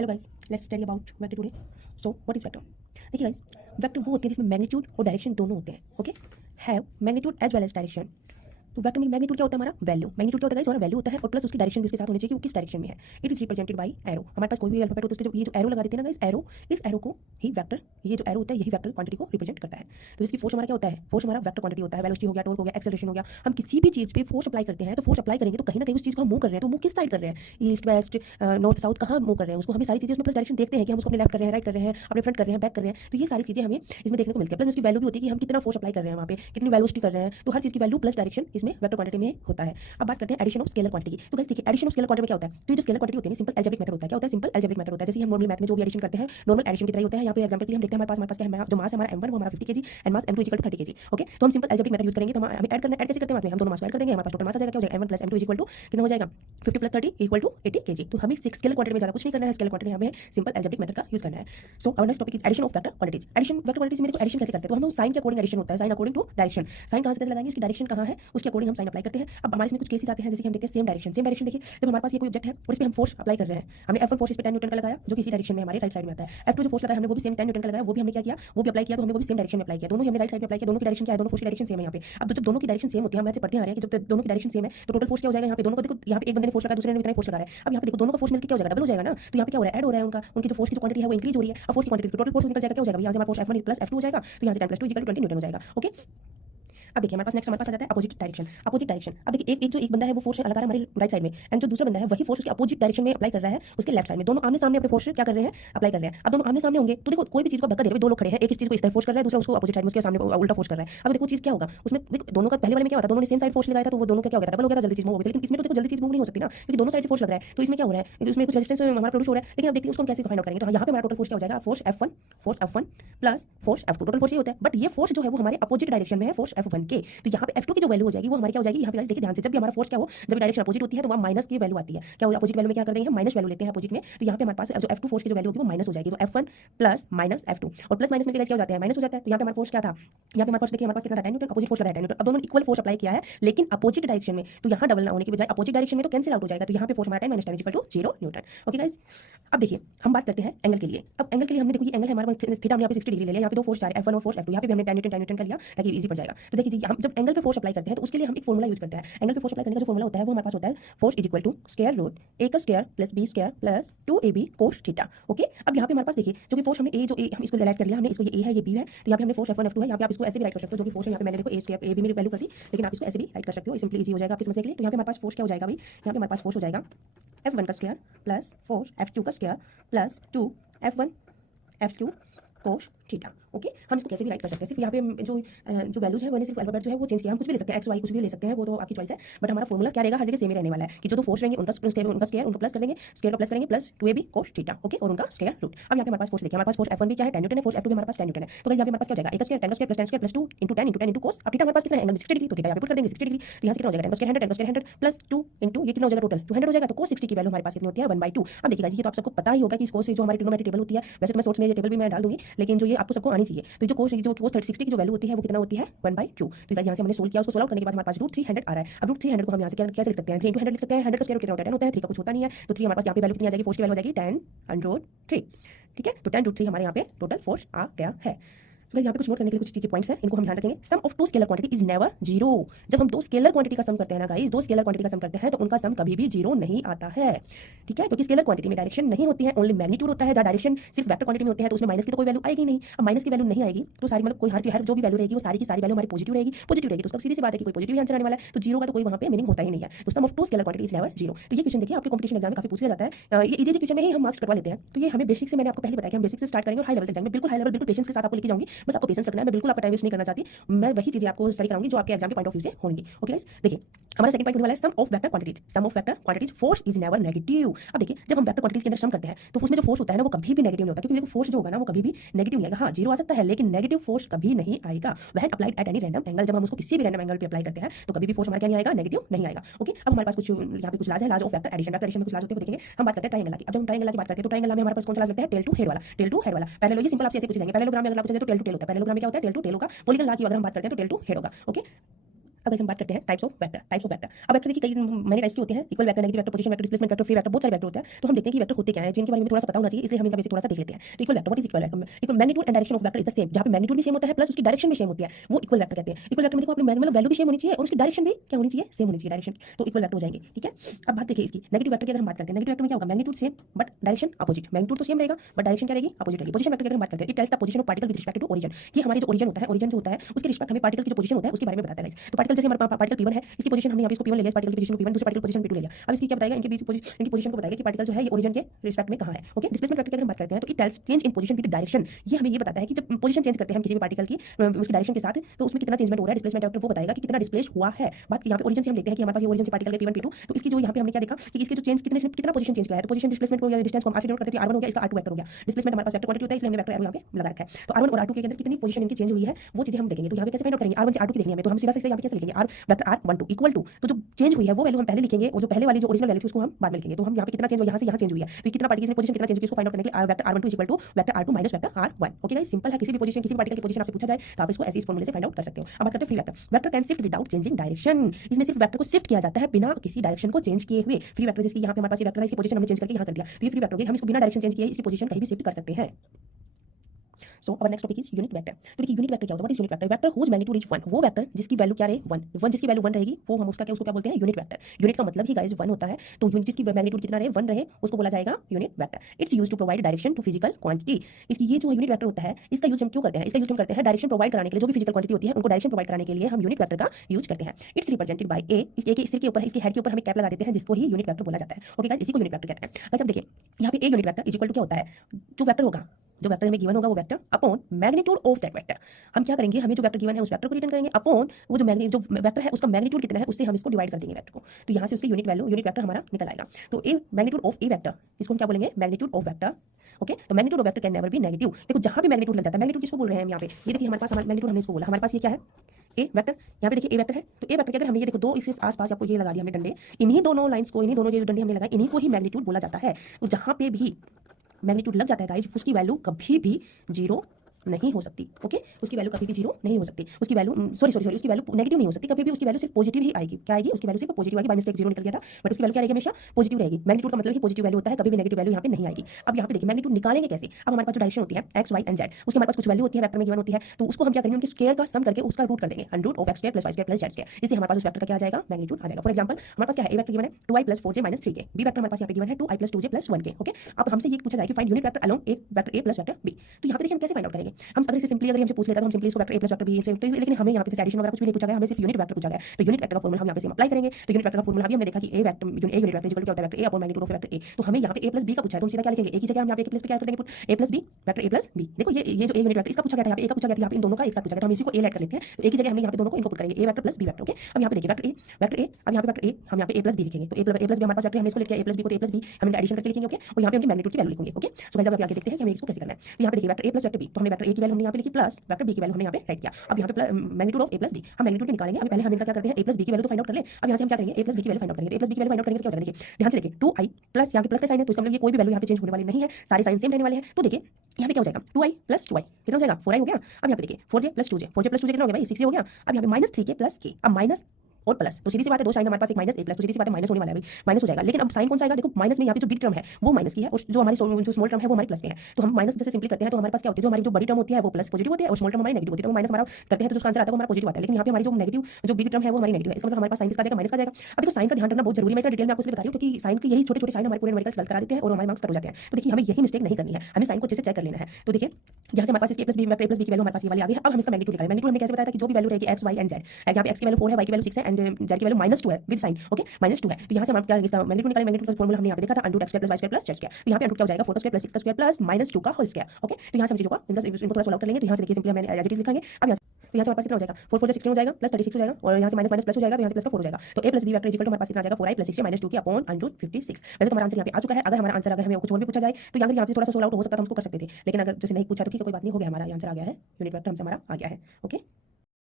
Hello guys, let's study about vector today. So what is vector? देखिए guys, vector वो होती है जिसमें मैग्नीट्यूड और डायरेक्शन दोनों होते हैं। Okay, have magnitude as well as direction. तो वेक्टर में मैग्नीट्यूड क्या होता है? हमारा वैल्यू। मैग्नीट्यूड क्या होता है गाइस? हमारा वैल्यू होता है और प्लस उसकी डायरेक्शन भी उसके साथ होनी चाहिए कि वो किस डायरेक्शन में है। It is represented by arrow. हमारे पास कोई भी अल्फाबेट होता है, उसके जो ये जो एरो लगा देते हैं ना गाइस, एरो, इस एरो को ही वेक्टर, ये जो एरो होता है यही वेक्टर क्वांटिटी को रिप्रेजेंट करता है। तो इसकी फोर्स हमारा क्या होता है? फोर्स हमारा वेक्टर क्वांटिटी होता है। वेलोसिटी हो गया, टॉर्क हो गया, एक्सेलरेशन हो गया। हम किसी भी चीज पे फोर्स अप्लाई करते हैं तो फोर्स अप्लाई करेंगे तो कहीं ना कहीं उस चीज को हम मूव कर रहे हैं, तो मूव किस साइड कर रहे हैं? ईस्ट वेस्ट, नॉर्थ साउथ, कहाँ मूव कर रहे हैं उसको हमें सारी चीजें उसमें प्लस डायरेक्शन देखते हैं कि हम उसको अपने लेफ्ट कर रहे हैं, राइट कर रहे हैं, अपने फ्रंट कर रहे हैं, बैक कर रहे हैं। तो ये सारी चीजें हमें इसमें देखने को मिलती है। प्लस उसकी वैल्यू भी होती है कि हम कितना फोर्स अप्लाई कर रहे हैं, वहाँ पे कितनी वेलोसिटी कर रहे हैं। तो हर चीज की वैल्यू प्लस डायरेक्शन इसमें वेक्टर क्वांटिटी में होता है। अब बात करते हैं एडिशन ऑफ स्केलर क्वांटिटी की। तो गाइस देखिए, एडिशन ऑफ स्केलर क्वांटिटी में क्या होता है? तो ये जो स्केलर क्वांटिटी होती है, सिंपल अलजेब्रिक मेथड होता है। क्या होता है? सिंपल अलजेब्रिक मेथड होता है। जैसे हम नॉर्मल मैथ में जो भी एडिशन करते हैं, नॉर्मल एडिशन की तरह होता है। यहाँ पे एग्जांपल के लिए हम देखते हैं हमारे पास क्या है, जो मास है हमारा m1 वो हमारा 50 kg and mass m2 = 30 kg। Okay, तो हम सिंपल अलजेब्रिक मेथड यूज करेंगे। तो हमें ऐड करना है। ऐड कैसे करते हैं? हम दोनों मास को ऐड कर देंगे, हमारे पास टोटल मास आ जाएगा। क्या हो जाएगा? m1 + m2 = कितना हो जाएगा? 50 + 30 = 80 kg। तो हमें स्केलर क्वांटिटी में ज्यादा कुछ नहीं करना है। स्केलर क्वांटिटी हमें सिंपल अलजेब्रिक मेथड का यूज करना है। So our next topic is addition of vector quantities. Addition vector quantities में देखो एडिशन कैसे करते हैं? तो हम लोग साइन के अकॉर्डिंग एडिशन होता है। Sign according to direction. Sign कहां से कैसे लगाएंगे? उसकी डायरेक्शन कहां है उसके अकॉर्डिंग हम साइन अप्लाई करते हैं। अब हमारे इसमें कुछ केसेस आते हैं, जैसे कि हम देखते हैं सेम डायरेक्शन। सेम डायरेक्शन देखिए, जब हमारे पास ये कोई ऑब्जेक्ट है और इस पे हम फोर्स अप्लाई कर रहे हैं, हमने F1 फोर्स इस पे 10 न्यूटन का लगाया जो कि इसी डायरेक्शन में हमारे राइट साइड में आता है। F2 जो फोर्स लगाया हमने वो भी सेम 10 न्यूटन का लगाया, वो भी हमने क्या किया? वो भी अप्लाई किया, तो हमने वो भी सेम डायरेक्शन में अप्लाई किया। दोनों ही हमने राइट साइड में अप्लाई किया। दोनों की डायरेक्शन क्या है? दोनों फोर्स की डायरेक्शन सेम है यहाँ पे। अब जब दोनों की डायरेक्शन सेम होती है, हम ऐसे पढ़ते आ रहे हैं कि जब दोनों की डायरेक्शन सेम है तो टोटल फोर्स क्या हो जाएगा? यहाँ पे दोनों को देखो, यहाँ पे एक बंदे ने फोर्स लगाया, दूसरे ने इतना फोर्स लगा रहा है। अब यहाँ पे देखो दोनों का फोर्स मिलकर क्या हो जाएगा? डबल हो जाएगा ना। तो यहाँ पे क्या हो रहा है? ऐड हो रहा है उनका, उनकी जो फोर्स की जो क्वांटिटी है वो इंक्रीज हो रही है। अब फोर्स की क्वांटिटी टोटल फोर्स निकल जाएगा। क्या हो जाएगा? यहाँ से हमारा फोर्स F1 + F2 हो जाएगा, तो यहाँ से 10 + 2 = 20 न्यूटन हो जाएगा। ओके, अब देखिए हमारे पास नेक्स्ट हमारे पास आ जाता है अपोजिट डायरेक्शन। अपोजिट डायरेक्शन, अब देखिए एक जो एक बंदा है वो फोर्स लगा रहा है हमारे राइट साइड में, एंड जो दूसरा बंदा है वही फोर्स उसके अपोजिट डायरेक्शन में अप्लाई कर रहा है उसके लेफ्ट साइड में। दोनों आमने सामने अपने फोर्स क्या कर रहे हैं? अप्लाई कर रहे हैं। अब दोनों आमने सामने होंगे तो देखो कोई भी चीज को धक्का दे रहे हैं, दो लोग खड़े हैं, एक इस चीज को इस तरफ फोर्स कर रहा है, दूसरा उसको अपोजिट साइड में उसके सामने उल्टा फोर्स कर रहा है। अब देखो चीज क्या होगा उसमें? देखो दोनों का पहले वाले में क्या होता है? दोनों ने सेम साइड फोर्स लगाया था तो वो दोनों का क्या हो गया? डबल हो गया था, जल्दी चीज मूव हो गई। लेकिन इसमें तो देखो जल्दी चीज मूव नहीं हो सकती ना, क्योंकि दोनों साइड से फोर्स लग रहा है। तो इसमें क्या हो रहा है? इसमें कुछ रेजिस्टेंस हमारा प्रोड्यूस हो रहा है। लेकिन अब देखते हैं उसको हम कैसे फाइंड आउट करेंगे। तो यहाँ पे हमारा टोटल फोर्स क्या हो जाएगा? Force F1 plus force F2। Total force ये होता है, बट ये फोर्स जो है वो हमारे अपोजिट डायरेक्शन में है फोर्स F1 के। तो यहाँ पे F2 की जो वैल्यू हो जाएगी वो हमारी क्या हो जाएगी? यहाँ पे गाइस देखिए ध्यान से, जब भी हमारा फोर्स क्या हो, जब डायरेक्शन अपोजिट होती है तो वहाँ माइनस की वैल्यू आती है। क्या हो? अपोजिट वैल्यू में क्या कर देंगे? हम माइनस वैल्यू लेते हैं अपोजिट में। तो यहाँ पे हमारे पास जो F2 फोर्स की जो वैल्यू होगी वो माइनस हो जाएगी। तो F1 प्लस माइनस F2, और प्लस माइनस में क्या हो जाता है? माइनस हो जाता है। तो यहाँ पे हमारा फोर्स क्या था? यहाँ पे हमारे पास देखिए हमारे पास कितना था? 10 न्यूटन। अपोजिट फोर्स लगाया 10 न्यूटन। अब दोनों इक्वल फोर्स अप्लाई किया है लेकिन अपोजिट डायरेक्शन में, तो यहाँ डबल ना होने की बजाय अपोजिट डायरेक्शन में तो कैंसिल आउट हो जाएगा। तो यहाँ पे फोर्स हमारा 10 - 10 = 0 न्यूटन। ओके गाइस, अब देखिए हम बात करते हैं एंगल के लिए। अब एंगल के लिए हमने देखो ये एंगल है हमारे पास थीटा, हमने यहाँ पे 60 डिग्री ले लिया। यहाँ पे दो फोर्स आ रहे हैं F1 और फोर्स F2। यहाँ पे भी हमने 10 न्यूटन का लिया ताकि इजी पड़ जाएगा। तो देखिए हम जब एंगल पे फोर्स अप्लाई करते हैं तो उसके लिए हम एक फॉर्मूला यूज करते हैं। एंगल पे फोर्स अप्लाई करने का जो फॉर्मूला होता है वो हमारे पास होता है force = square root a² + b² + 2ab cos theta. Okay, अब यहाँ पे हमारे पास देखिए जो कि फोर्स हमने ए, जो ए हम इसको लेट कर लिया, हमने इसको ये ए है ये बी है, तो यहाँ पे हमने फोर्स F1 F2 है। यहाँ पे आप इसको ऐसे भी राइट कर सकते हो, जो भी फोर्स है यहाँ पे मैंने देखो a² a भी मेरी वैल्यू कर दी, लेकिन आप इसको ऐसे भी राइट कर सकते हो, सिंपली इजी हो जाएगा आपकी समझने के लिए। तो यहाँ पे हमारे पास फोर्स क्या हो जाएगा भाई? यहाँ पे हमारे पास फोर्स हो जाएगा F1² + 4 F2² + 2 F1 F2 cos theta. Okay, हम इसको कैसे भी राइट कर सकते हैं। सिर्फ यहाँ पे जो वैल्यूज है मैंने सिर्फ अल्फाबेट जो है वो चेंज किया। हम कुछ भी ले सकते हैं, एक्स वाई कुछ भी ले सकते हैं, वो तो आपकी चॉइस है। बट हमारा फॉर्मूला क्या रहेगा? हर जगह सेम ही रहने वाला है कि जो फोर्स रहेंगे उनका स्क्वायर उनका प्लस कर देंगे, स्क्वायर का प्लस करेंगे, plus 2ab cos theta. Okay, और उनका स्क्वायर रूट। अब यहाँ पे हमारे पास फोर्स देखिए, हमारे पास फोर्स F1 भी क्या है? 10 न्यूटन है। फोर्स F2 भी हमारे पास 10 न्यूटन है। तो यहाँ पे हमारे पास क्या हो जाएगा? a² 10² + 10² + 2 × 10 × 10 × cos। अब थीटा हमारे पास कितना है? एंगल 60 डिग्री, तो थीटा यहाँ पे पुट कर देंगे 60 डिग्री। तो यहाँ से कितना हो जाएगा? 10² 100 10² 100 + 2 × ये कितना हो जाएगा? टोटल 200 हो जाएगा। तो cos 60 की वैल्यू हमारे पास कितनी होती है? 1/2। अब देखिए ये तो आप सबको पता ही होगा कि इस cos से जो हमारी ट्रिग्नोमेट्री टेबल होती है, वैसे तो मैं सोर्स में ये टेबल भी मैं डाल दूंगी, लेकिन जो ये आपको सबको आनी चाहिए। तो जो cos 60 की जो वैल्यू होती है वो कितना होती है? 1/2। तो यहाँ से हमने सोल्व किया, उसको सोल्व आउट करने के बाद हमारे पास √300 आ रहा है। अब √300 को हम यहाँ से कैसे लिख सकते हैं? 3 × 100 लिख सकते हैं। 100 का स्क्वायर कितना होता है? 10 होता है। 3 का कुछ होता नहीं है, तो 3 हमारे पास यहाँ पे वैल्यू कितनी आ जाएगी? फोर्स की वैल्यू हो जाएगी 10√3। ठीक है, तो 10√3 हमारे यहाँ पे टोटल फोर्स आ गया है। तो यहाँ पे कुछ नोट करने के लिए कुछ चीजें पॉइंट्स हैं, इनको हम ध्यान रखेंगे। Sum of two scalar quantity is never 0। जब हम दो स्केलर क्वांटिटी का सम करते हैं ना गाइस, दो स्केलर क्वांटिटी का सम करते हैं तो उनका सम कभी भी 0 नहीं आता है। ठीक है, क्योंकि स्केलर क्वांटिटी में डायरेक्शन नहीं होती है, ओनली मैग्नीट्यूड होता है। जहाँ डायरेक्शन सिर्फ वेक्टर क्वांटिटी में होते हैं तो उसमें माइनस की तो कोई वैल्यू आएगी नहीं। अब माइनस की वैल्यू नहीं आएगी तो सारी मतलब कोई हर जो भी वैल्यू रहेगी वो सारी की सारी वैल्यू हमारी पॉजिटिव रहेगी। पॉजिटिव रहेगी तो उसका सीधी सी बात है कि कोई पॉजिटिव आंसर आने वाला है, तो 0 का तो कोई वहाँ पे मीनिंग होता ही नहीं है। तो sum of two scalar quantity is never 0। तो ये क्वेश्चन देखिए आपके कॉम्पिटिशन एग्जाम में काफी पूछ लिया जाता है। ये इजी क्वेश्चन में ही हम मार्क्स कटवा लेते हैं। तो ये हमें बेसिक से, मैंने आपको पहले बताया कि हम बेसिक से स्टार्ट करेंगे और हाई लेवल तक जाएंगे। बिल्कुल हाई लेवल, बिल्कुल पेशेंस के साथ आपको लेके जाऊंगी, बस आपको पेशेंस रखना है। मैं बिल्कुल आपका टाइम वेस्ट नहीं करना चाहती, मैं वही चीजें आपको स्टडी कराऊंगी जो आपके एग्जाम के पॉइंट ऑफ व्यू से होंगी। ओके गाइस, देखिए हमारा सेकंड पॉइंट होने वाला है sum of vector quantities. Sum of vector quantities force is never negative. अब देखिए जब हम वेक्टर क्वांटिटीज के अंदर सम करते हैं तो उसमें जो फोर्स होता है ना वो कभी भी नेगेटिव नहीं होता, क्योंकि देखो फोर्स जो होगा ना वो कभी भी नेगेटिव नहीं आएगा। हाँ 0 आ सकता है लेकिन नेगेटिव फोर्स कभी नहीं आएगा। When applied at any random angle, जब हम उसको किसी भी रैंडम एंगल पे अप्लाई करते हैं तो कभी भी फोर्स हमारा क्या नहीं आएगा? नेगेटिव नहीं आएगा। ओके, अब हमारे पास कुछ यहाँ पे कुछ लाज है, laws of vector addition. Vector addition में कुछ लाज होते हैं वो देखेंगे। हम बात करते हैं ट्रायंगल की। अब जब हम ट्रायंगल की बात करते हैं तो ट्रायंगल में हमारे पास कौन सा लाज लगता है? टेल टू हेड वाला। टेल टू हेड वाला पैरेलल, ये सिंपल आपसे ऐसे पूछ जाएंगे। पैरेललोग्राम में अगर आप पूछे तो टेल टू टेल होता है। पैरेललोग्राम में क्या होता है? टेल टू टेल होगा। पॉलीगन ला की अगर हम बात करते हैं तो टेल टू हेड होगा। ओके, अब हम बात करते हैं टाइप्स ऑफ वेक्टर। अब वेक्टर देखिए कई मैनी टाइप्स के होते हैं, equal vector, negative vector, position vector, displacement vector, free vector, बहुत सारे वेक्टर होते हैं। तो हम देखते हैं कि वेक्टर होते क्या हैं, जिनके बारे में थोड़ा सा पता होना चाहिए, इसलिए हम इनका बेसिक थोड़ा सा देख लेते हैं। तो equal vector, what is equal vector? Equal magnitude and direction of vector is the same, जहां पे मैग्नीट्यूड भी सेम होता है प्लस उसकी डायरेक्शन भी सेम होती है, वो इक्वल वेक्टर कहते हैं। इक्वल वेक्टर में देखो आपने मतलब वैल्यू भी सेम होनी चाहिए और उसकी डायरेक्शन भी क्या होनी चाहिए, सेम होनी चाहिए डायरेक्शन, तो इक्वल वेक्टर हो जाएंगे। ठीक है, अब बात देखिए इसकी नेगेटिव वेक्टर की अगर हम बात करते हैं, नेगेटिव वेक्टर में क्या होगा, magnitude same but direction opposite. Magnitude तो सेम रहेगा बट डायरेक्शन क्या रहेगी, अपोजिट रहेगी। पोजीशन वेक्टर की अगर हम बात करते हैं, it tells the position of particle with respect to origin. ये हमारे जो ओरिजिन होता है, ओरिजिन जो होता है उसके रिस्पेक्ट हमें पार्टिकल की जो पोजीशन होता है उसके बारे में बताता है। तो पार्टिकल जैसे हमारे पार्टिकल P1 है, इसकी पोजीशन हमने यहाँ पे इसको P1 ले लिया, इस पार्टिकल की पोजीशन P1, दूसरे पार्टिकल पोजीशन P2 ले लिया। अब इसकी क्या बताएगा, इनकी पोजीशन को बताएगा कि पार्टिकल जो है ये ओरिजिन के रिस्पेक्ट में कहाँ है। ओके, डिस्प्लेसमेंट वेक्टर की अगर हम बात करते हैं तो it tells change in position with direction. ये हमें ये बताता है कि जब पोजीशन चेंज करते हैं हम किसी भी पार्टिकल की उसकी डायरेक्शन के साथ, तो उसमें कितना चेंजमेंट हो रहा है। डिस्प्लेसमेंट वेक्टर वो बताएगा कि कितना डिस्प्लेस हुआ है। बात यहाँ पे ओरिजिन से हम देखते हैं कि हमारे पास ये ओरिजिन से पार्टिकल के P1 P2, तो इसकी जो यहाँ पे हमने क्या देखा कि इसके जो चेंज कितना पोजीशन चेंज किया है, तो पोजीशन डिस्प्लेसमेंट को या डिस्टेंस को हम R करते हैं, R1 हो गया, इसका R2 वेक्टर हो गया। डिस्प्लेसमेंट हमारे पास वेक्टर क्वांटिटी होता है, इसलिए हमने वेक्टर एरो यहाँ पे लगा रखा है। तो R1 और R2 के अंदर कितनी पोजीशन इनकी चेंज हुई है वो चीजें हम देखेंगे। तो यहाँ पे कैसे फाइंड आउट करेंगे, R1 से R2 की देखनी है, तो हम सीधा से यहाँ पे कैसे लिखेंगे, R vector R12 equal to, तो जो चेंज हुई है वो वैल्यू हम पहले लिखेंगे और जो पहले वाली जो ओरिजिनल वैल्यू थी उसको हम बाद में लिखेंगे। तो हम यहाँ पे कितना चेंज हुआ, यहाँ से यहाँ चेंज हुई है, तो कितना पार्टिकल की पोजीशन कितना चेंज हुई, उसको फाइंड आउट करने के लिए vector R12 equal to vector R2 minus vector R1। Okay guys, simple है, किसी भी पोजीशन किसी भी पार्टिकल की पोजीशन आपसे पूछा जाए तो आप इसको ऐसे इस फॉर्मूले से फाइंड आउट कर सकते हो। अब बात करते हैं free vector. Vector can shift without changing direction, इसमें सिर्फ वेक्टर को शिफ्ट किया जाता है बिना किसी डायरेक्शन को चेंज किए हुए। फ्री वेक्टर जिसकी यहाँ पे हमारे पास ये वेक्टर है, इसकी पोजीशन हमने चेंज करके यहाँ कर दिया, तो ये फ्री वेक्टर हो गया, हम इसको बिना डायरेक्शन चेंज किए इसकी पोजीशन कहीं भी शिफ्ट कर सकते हैं। So our next topic is unit vector. तो देखिए यूनिट वेक्टर क्या होता है, what is unit vector? Vector whose magnitude is 1, वो वेक्टर जिसकी वैल्यू क्या रहे 1 जिसकी वैल्यू 1 रहेगी वो हम उसको क्या बोलते हैं, यूनिट वेक्टर। यूनिट का मतलब ही गाइस 1 होता है, तो यूनिट जिसकी मैग्नीट्यूड कितना रहे 1 रहे उसको बोला जाएगा unit vector. It's used to provide direction to physical quantity. इसकी ये जो यूनिट वेक्टर होता है इसका यूज हम क्यों करते हैं, इसका यूज हम करते हैं डायरेक्शन प्रोवाइड कराने के लिए, जो भी फिजिकल क्वांटिटी होती है उनको डायरेक्शन प्रोवाइड कराने के लिए हम यूनिट वेक्टर का यूज करते हैं। इट्स रिप्रेजेंटेड बाय ए, इस ए के सिर के ऊपर, इसके हेड के ऊपर हम कैप लगा देते हैं जिसको ही यूनिट वेक्टर बोला जाता है। ओके गाइस, इसी को यूनिट वेक्टर कहते हैं। गाइस अब देखिए यहाँ पे A unit vector is equal to क्या होता है, जो वेक्टर होगा, जो वेक्टर हमें गिवन होगा वो vector upon magnitude of that vector. हम क्या करेंगे, हमें जो वेक्टर गिवन है उस वेक्टर को रिटर्न करेंगे अपॉन वो जो वेक्टर है उसका मैग्नीट्यूड कितना है उससे हम इसको डिवाइड कर देंगे वेक्टर को, तो यहाँ से उसकी यूनिट वैल्यू यूनिट वेक्टर हमारा निकल आएगा। तो ए मैग्नीट्यूड ऑफ ए वेक्टर, इसको हम क्या बोलेंगे, मैग्नीट्यूड ऑफ वेक्टर। ओके, तो magnitude of vector can never be negative. देखो जहां भी मैग्नीट्यूड लग जाता है, मैग्नीट्यूड किसको बोल रहे हैं हम यहाँ पे, ये देखिए हमारे पास मैग्नीट्यूड हमने इसको बोला, हमारे पास ये क्या है ए वेक्टर, यहाँ पे देखिए ए वेक्टर है, तो ए वेक्टर के अगर हमें ये देखो दो इसके आसपास आपको ये लगा दिया हमने डंडे, इन्हीं दोनों लाइंस को, इन्हीं दोनों जो डंडे हमने लगाए इन्हीं को ही मैग्नीट्यूड बोला जाता है। तो जहां पे भी मैग्नीट्यूड लग जाता है गाइस उसकी वैल्यू कभी भी जीरो नहीं हो सकती। ओके, उसकी वैल्यू कभी भी जीरो नहीं हो सकती, उसकी वैल्यू सॉरी उसकी वैल्यू नेगेटिव नहीं हो सकती, कभी भी उसकी वैल्यू सिर्फ पॉजिटिव ही आएगी। क्या आएगी, उसकी वैल्यू सिर्फ पॉजिटिव आएगी, बाय मिस्टेक जीरो निकल गया था बट उसकी वैल्यू क्या रहेगी, हमेशा पॉजिटिव रहेगी। मैग्नीट्यूड का मतलब है पॉजिटिव वैल्यू होता है, कभी भी नेगेटिव वैल्यू यहाँ पे नहीं आएगी। अब यहाँ पे देखिए मैग्नीट्यूड निकालेंगे कैसे, अब हमारे पास जो डायरेक्शन होती है एक्स वाई एंड जेड, उसकी हमारे पास कुछ वैल्यू होती है वेक्टर में गिवन होती है, तो उसको हम क्या करेंगे, उनके स्क्वायर का सम करके उसका रूट कर देंगे, under root of X square plus Y square plus Z square, इससे हमारे पास उस वेक्टर का क्या आ जाएगा, मैग्नीट्यूड आ जाएगा। फॉर एग्जांपल हमारे पास क्या है, ए वेक्टर गिवन है 2i + 4j - 3k, B vector हमारे पास यहाँ पे गिवन है 2i + 2j + 1k। ओके, अब हमसे ये पूछा जाए कि फाइंड यूनिट वेक्टर अलोंग एक vector A plus vector B, तो यहाँ पे देखिए हम कैसे फाइंड आउट करेंगे, हम अगर इसे सिंपली अगर हमसे पूछ लेता तो हम सिंपली इसको vector A plus vector B से, तो लेकिन हमें यहाँ पे एडिशन वगैरह कुछ भी नहीं पूछा गया, हमें सिर्फ यूनिट वेक्टर पूछा गया, तो यूनिट वेक्टर का फॉर्मूला हम यहाँ पे सेम अप्लाई करेंगे। तो यूनिट वेक्टर का फॉर्मूला अभी हमने देखा कि ए वेक्टर जो ए यूनिट वेक्टर इक्वल क्या होता है, vector A upon magnitude of vector A, तो हमें यहाँ पे ए प्लस बी का पूछा है, तो हम सीधा क्या लिखेंगे, ए की जगह हम यहाँ पे ए प्लस बी क्या कर देंगे, A plus B vector A plus B. देखो ये जो ए यूनिट वेक्टर इसका पूछा गया था, यहाँ पे ए का पूछा गया था, यहाँ पे इन दोनों का एक साथ पूछा गया, तो हम इसी को ए ऐड कर लेते हैं, तो ए की जगह हमने यहाँ पे दोनों को इनको पुट करेंगे, A vector plus B vector. Okay, अब यहाँ पे देखिए वेक्टर ए अब यहाँ पे वेक्टर ए हम यहाँ पे ए प्लस बी लिखेंगे, तो ए प्लस बी हमारे पास वेक्टर हमने इसको लिख दिया ए प्लस बी को, तो ए प्लस बी हम इनका एडिशन करके लिखेंगे। ओके, और यहाँ पे हम मैग्नीट्यूड की वैल्यू लिखेंगे। ओके, सो गाइस अब आप आगे देखते हैं कि हमें इसको कैसे करना है। तो यहाँ पे देखिए vector A plus vector B, तो हमने वेक्टर ए की वैल्यू हमने यहाँ पे लिखी प्लस वेक्टर बी की वैल्यू हमने यहाँ पे राइट किया। अब यहाँ पे magnitude of A plus B, हम मैग्नीट्यूड निकालेंगे। अभी पहले हम इनका क्या करते हैं, ए प्लस बी की वैल्यू तो फाइंड आउट कर ले। अब यहाँ से हम क्या करेंगे, ए प्लस बी की वैल्यू फाइंड आउट करेंगे। ए प्लस बी की वैल्यू फाइंड आउट करेंगे तो क्या हो जाएगा, देखिए ध्यान से देखिए 2i प्लस यहाँ पे प्लस का साइन है, तो इसका मतलब ये कोई भी वैल्यू यहाँ पे चेंज होने वाली नहीं है, सारे साइन सेम रहने वाले हैं। तो देखिए यहाँ पे क्या हो जाएगा 2i + 2i कितना हो जाएगा 4i हो गया। अब यहाँ पे देखिए 4j + 2j कितना हो गया भाई 6j हो गया। अब यहाँ पे -3k + k, अब माइनस और प्लस, तो सीधी सी बात है दो साइन हमारे पास एक माइनस एक प्लस, तो सीधी सी बात है माइनस होने वाला है भाई, माइनस हो जाएगा। लेकिन अब साइन कौन सा आएगा, देखो माइनस में यहाँ पे जो बिग टर्म है वो माइनस की है और जो हमारी जो स्मॉल टर्म है वो हमारी प्लस में है। तो हम माइनस जैसे सिंपली करते हैं तो हमारे पास क्या होती है, जो हमारी जो बड़ी टर्म होती है वो प्लस पॉजिटिव होती है और स्मॉल टर्म हमारी नेगेटिव होती है, तो माइनस हमारा करते हैं तो जो आंसर आता है वो हमारा पॉजिटिव आता है। लेकिन यहाँ पे हमारी जो नेगेटिव जो बिग टर्म है वो हमारी नेगेटिव है, इसका मतलब हमारे पास साइन किसका जाएगा, माइनस का जाएगा। अब देखो साइन का ध्यान रखना बहुत जरूरी है, मैं डिटेल में आपको इसलिए बता रही हूँ क्योंकि साइन के यही छोटे छोटे साइन हमारे पूरे न्यूमेरिकल्स गलत करा देते हैं और हमारे मार्क्स कट हो जाते हैं। तो देखिए हमें यही मिस्टेक नहीं करनी है, हमें साइन को अच्छे से चेक कर लेना है। तो देखिए यहाँ से हमारे पास इसकी plus B vector plus B की वैल्यू हमारे पास ये वाली आ गई है। अब हम इसका मैग्नीट्यूड निकालेंगे। मैग्नीट्यूड हमें कैसे बताया था कि जो भी वैल्यू रहेगी एक्स वाई एंड जेड, यहाँ पे एक्स की वैल्यू 4 है, वाई की वैल्यू 6 है एंड जेड की वैल्यू -2 है विद साइन। ओके, -2 है, तो यहाँ से हम क्या इसका मैग्नीट्यूड निकालेंगे। मैग्नीट्यूड का फॉर्मूला हमने यहाँ पे देखा था under x square plus y square plus z square, तो यहाँ पे अंडर क्या हो जाएगा 4 का स्क्वायर प्लस 6 का स्क्वायर प्लस -2 का होल स्क्वायर। ओके, तो यहाँ से हम चीजों का इनको थोड़ा सॉल्व आउट कर लेंगे। तो यहाँ से देखिए सिंपली हम एज इट इज लिखेंगे। अब यहाँ तो यहाँ से हमारे पास कितना हो जाएगा 4 4 16 हो जाएगा प्लस 36 हो जाएगा और यहाँ से माइनस माइनस प्लस हो जाएगा, तो यहाँ से प्लस का 4 हो जाएगा। तो a plus B vector equal to हमारे पास कितना आ जाएगा 4i + 6j - 2k upon under 56। वैसे तो हमारा आंसर यहाँ पे आ चुका है। अगर हमारा आंसर अगर हमें कुछ और भी पूछा जाए तो यहाँ पे थोड़ा सा सोल्व आउट हो सकता था, हम उसको कर सकते थे, लेकिन अगर जैसे नहीं पूछा तो ठीक है कोई बात नहीं, हो गया हमारा आंसर आ गया है, यूनिट वेक्टर हमसे हमारा आ गया है। ओके।